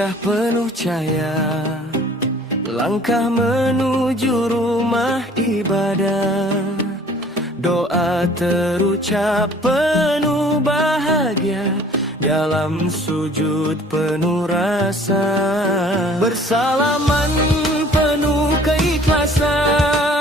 Indah penuh cahaya, langkah menuju rumah ibadah. Doa terucap penuh bahagia, dalam sujud penuh rasa. Bersalaman penuh keikhlasan,